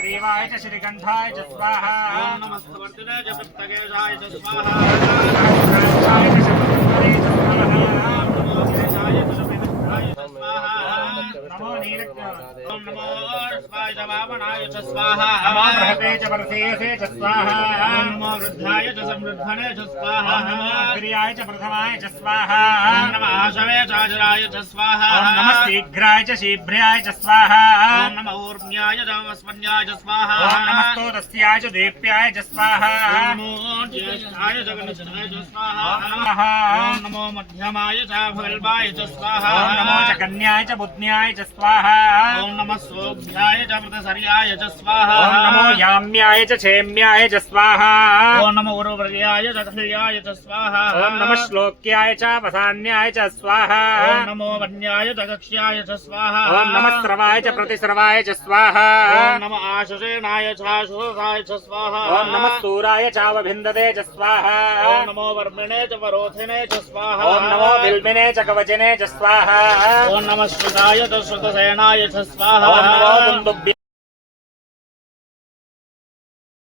ग्रीवाय च श्रीकंठाय च स्वाहा ओम नमस्तवर्तिने च पित्तकेशाय च स्वाहा सहस्राक्षाय च शतधन्वने च स्वाहा नमो केशाय च शतविद्धाय च स्वाहा नमो नीलग्राम ओम नमो स्वाय च वामनाय च स्वाहा नमो बृहते च वर्धेयसे च स्वाहा ओम नमो वृद्धाय च समृद्धने च स्वाहा ओम नमो अग्र्याय च प्रथमाय च स्वाहा ओम नमः आशवे च अजराय च स्वाहा ओम नमः शीघ्राय च शीभ्र्याय च स्वाहा ओम नमः ऊर्ध्याय च वस्वन्याय च स्वाहा ओम नमस्तोदस्याय च दीप्याय च स्वाहा ओम नमो ज्येष्ठाय च गणेशाय च स्वाहा ओम नमो मध्यमाय च भगल्वाय च स्वाहा ओम नमो च कन्याय च बुध्न्याय च स्वाहा ओम नमः सोभ्याय च व्रतसर्याय च स्वाहा ओम नमो याम्याय च क्षेम्याय च स्वाहा ओम नमो उर्वर्याय च कल्याय च स्वाहा ओम नमः श्लोक्याय च वसान्याय च स्वाहा ओम नमो वन्याय च कक्ष्याय च स्वाहा ओम नमः स्रवाय च प्रतिस्रवाय च स्वाहा ओम नमः आशुषेणाय च आशुषाय च स्वाहा ओम नमः सूराय चावभिन्दते च स्वाहा ओम नमो वर्मिणे च वरोधिने च स्वाहा ओम नमो बिल्बिने च कवचने च स्वाहा ओम नमः श्रुताय च श्रुतसेनाय च स्वाहा ओम नमो दुन्दुभ्ये